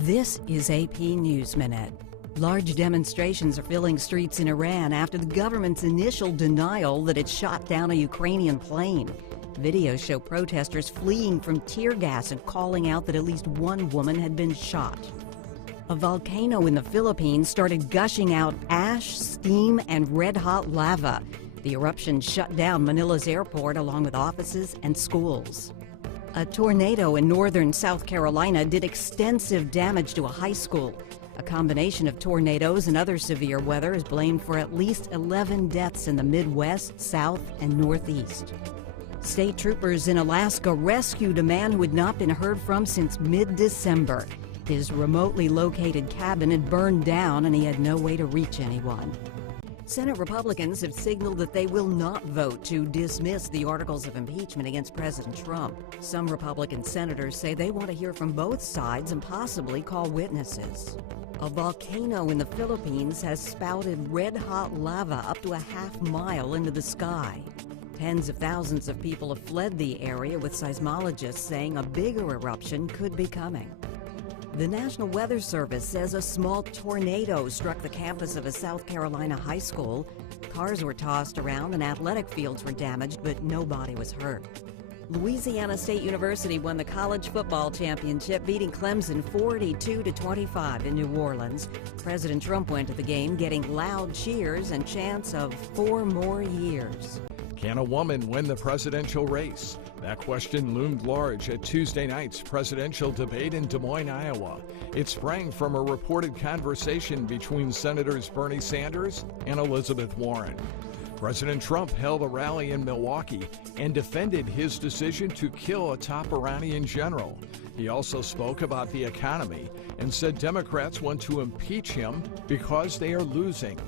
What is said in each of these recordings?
This is AP News Minute. Large demonstrations are filling streets in Iran after the government's initial denial that it shot down a Ukrainian plane. Videos show protesters fleeing from tear gas and calling out that at least one woman had been shot. A volcano in the Philippines started gushing out ash, steam, and red-hot lava. The eruption shut down Manila's airport along with offices and schools. A tornado in northern South Carolina did extensive damage to a high school. A combination of tornadoes and other severe weather is blamed for at least 11 deaths in the Midwest, South, and Northeast. State troopers in Alaska rescued a man who had not been heard from since mid-December. His remotely located cabin had burned down and he had no way to reach anyone. Senate Republicans have signaled that they will not vote to dismiss the articles of impeachment against President Trump. Some Republican senators say they want to hear from both sides and possibly call witnesses. A volcano in the Philippines has spouted red-hot lava up to a half-mile into the sky. Tens of thousands of people have fled the area, with seismologists saying a bigger eruption could be coming. The National Weather Service says a small tornado struck the campus of a South Carolina high school. Cars were tossed around and athletic fields were damaged, but nobody was hurt. Louisiana State University won the college football championship, beating Clemson 42-25 in New Orleans. President Trump went to the game getting loud cheers and chants of 4 more years. Can a woman win the presidential race? That question loomed large at Tuesday night's presidential debate in Des Moines, Iowa. It sprang from a reported conversation between Senators Bernie Sanders and Elizabeth Warren. President Trump held a rally in Milwaukee and defended his decision to kill a top Iranian general. He also spoke about the economy and said Democrats want to impeach him because they are losing.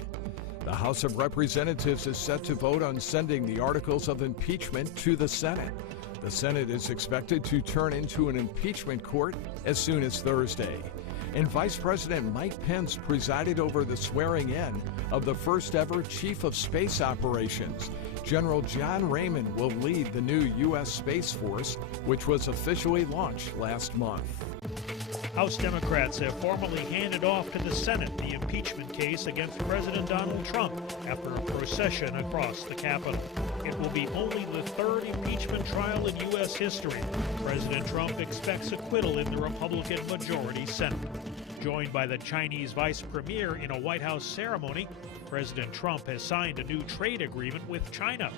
The House of Representatives is set to vote on sending the articles of impeachment to the Senate. The Senate is expected to turn into an impeachment court as soon as Thursday. And Vice President Mike Pence presided over the swearing-in of the first-ever Chief of Space Operations. General John Raymond will lead the new U.S. Space Force, which was officially launched last month. House Democrats have formally handed off to the Senate the impeachment case against President Donald Trump after a procession across the Capitol. It will be only the third impeachment trial in U.S. history. President Trump expects acquittal in the Republican majority Senate. Joined by the Chinese vice premier in a White House ceremony, President Trump has signed a new trade agreement with China.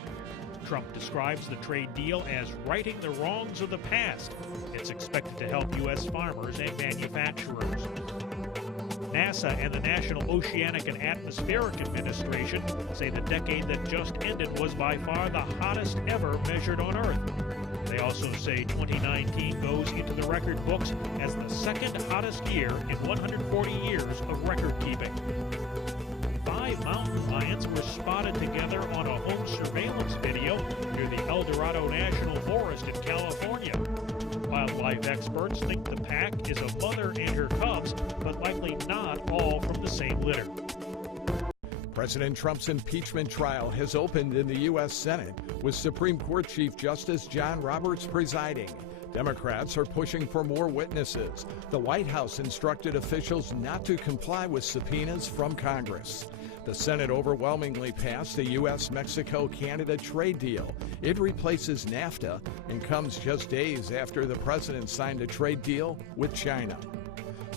Trump describes the trade deal as righting the wrongs of the past. It's expected to help U.S. farmers and manufacturers. NASA and the National Oceanic and Atmospheric Administration say the decade that just ended was by far the hottest ever measured on Earth. They also say 2019 goes into the record books as the second hottest year in 140 years of record keeping. 5 mountain lions were spotted together on a home surveillance video near the El Dorado National Forest in California. Wildlife experts think the pack is a mother and her cubs, but likely not all from the same litter. President Trump's impeachment trial has opened in the U.S. Senate, with Supreme Court Chief Justice John Roberts presiding. Democrats are pushing for more witnesses. The White House instructed officials not to comply with subpoenas from Congress. The Senate overwhelmingly passed the U.S.-Mexico-Canada trade deal. It replaces NAFTA and comes just days after the president signed a trade deal with China.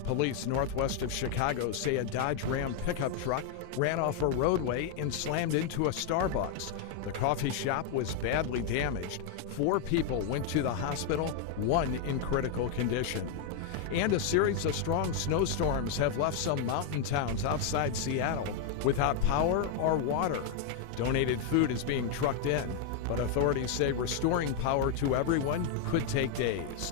Police northwest of Chicago say a Dodge Ram pickup truck ran off a roadway and slammed into a Starbucks. The coffee shop was badly damaged. 4 people went to the hospital, 1 in critical condition. And a series of strong snowstorms have left some mountain towns outside Seattle without power or water. Donated food is being trucked in, but authorities say restoring power to everyone could take days.